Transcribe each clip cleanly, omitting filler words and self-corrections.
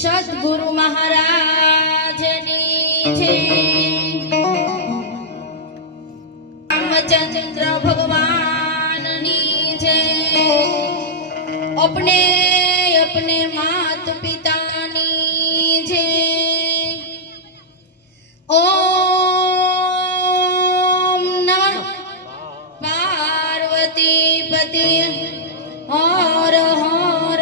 સદગુરુ મહારાજની છે રામચંદ્ર ભગવાનની છે अपने अपने मात पितानी છે ओम नमः पार्वती पति हर हर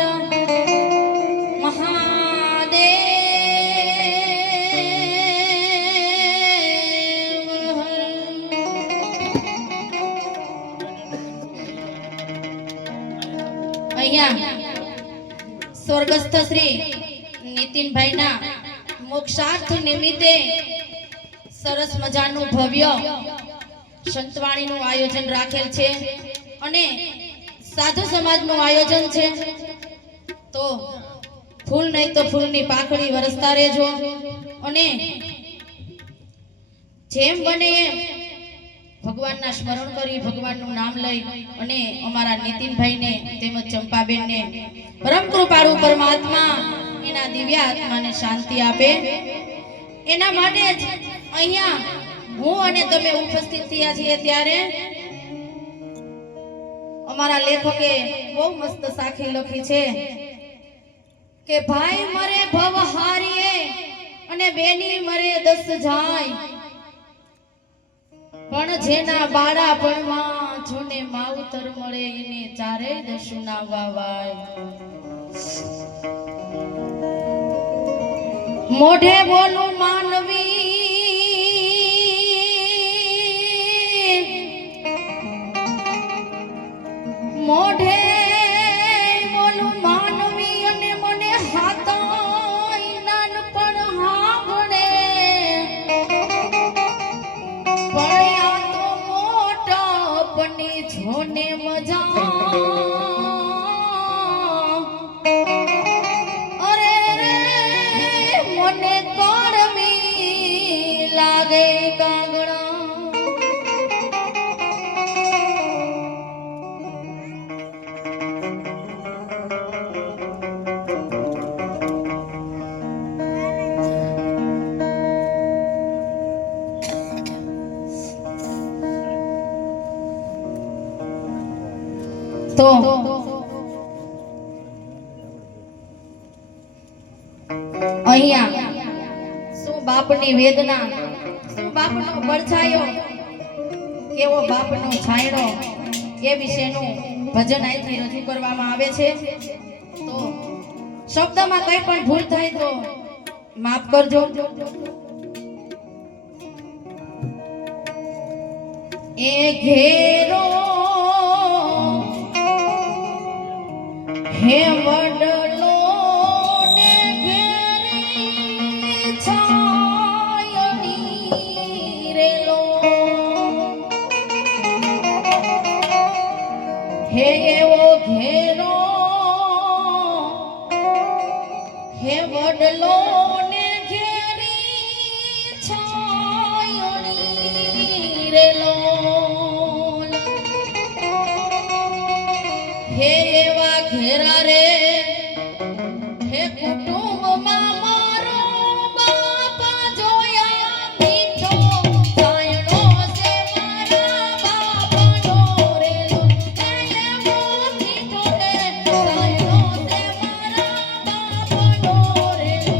स्वर्गस्थ श्री नितिन भाई ना मोक्षार्थ निमित्ते सरस मजानु भव्य संतवाणी नु आयोजन राखेल छे अने साधु समाज नु आयोजन छे। तो फूल नहीं तो फूल नी पाकड़ी वरसता रहेजो अने जेम बने भगवान ना स्मरण करी भगवान नु नाम लई अने अमारा नितिन भाई ने तेमज चंपाबेन ने परम कृपाळु परमात्मा एना दिव्य आत्मा ने शांति आपे एना माटे ज अहीया हूँ अने तमे उपस्थित थया छीए त्यारे अमारा लेखके बहु मस्त साखी लखी छे के भाई मरे भव हारीए अने बेनी मरे दस जाय पण जेना बाळापणमां जोने मावतर मळे एने चारे दशुना वावाय मोढे बोलू मानवी मोढे बोलू मानवी अने मने हाथाय नानपण हांभळे जोने मजा अरे रे मने करमी लागे कांगड़ा तो अहिया सु बापनी वेदना सु बापनो परछायो केवो बापनो छायड़ो ए विशेनु भजन आईथी रजू करवामां आवे छे। तो शब्दमां कई पण भूल थाय तो माफ करजो। ए घेरो हे वडलो ने घेरी छायणी रेलो हे एवो घेरो हे वडलो ने घेरी छायणी रेलो हे एवा घेरा रे हे कुटुंब मारो बापा जोया मीठो सायणो से मारा बापनो रेलो हे एवो मीठो रे सायणो से मारा बापनो रेलो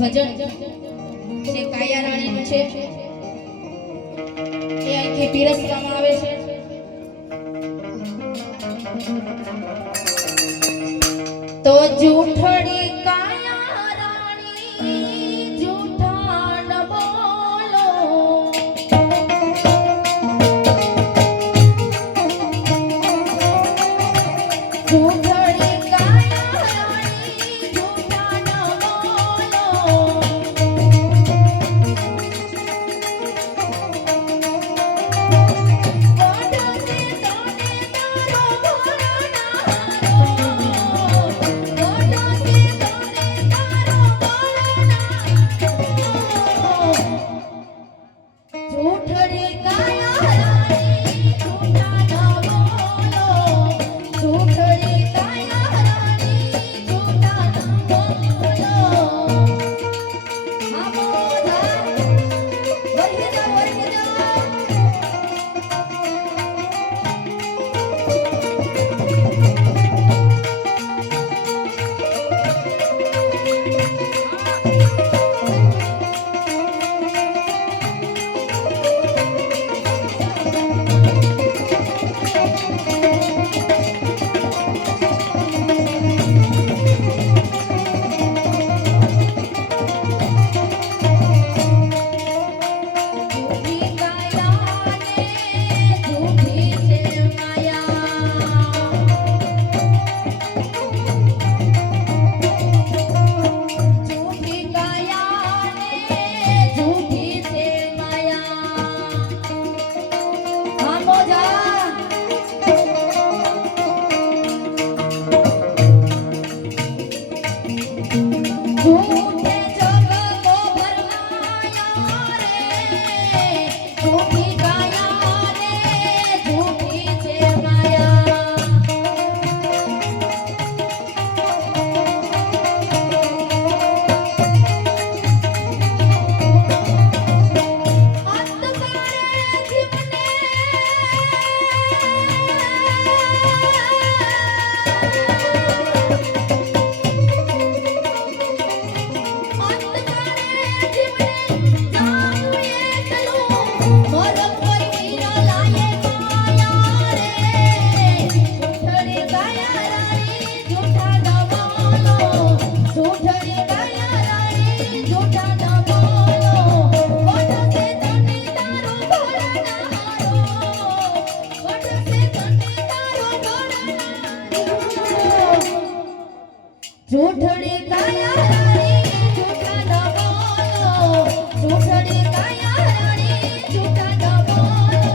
ભજન જે કાયા રાણીનું છે એ અહીંથી પીરસવામાં આવે છે. તો જૂઠડી કાયા રાણી જૂઠા ન બોલો, જૂઠડી કાયા રાણી જૂઠા ન બોલો, જૂઠડી કાયા રાણી જૂઠા ન બોલો, જૂઠડી કાયા રાણી જૂઠા ન બોલો. હા બોલા વહી જા વહી જા. જૂઠી કાયા ને જૂઠી છે માયા, જૂઠી કાયા ને જૂઠી છે માયા. હા બોજા झूठे जग को भरमाया रे, झूठी काया रे झूठी छे माया. અંધકારે જીવને જૂઠડી કાયા રાણી જૂઠા ન બોલો, જૂઠડી કાયા રાણી જૂઠા ન બોલો.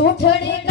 ચૂંટણી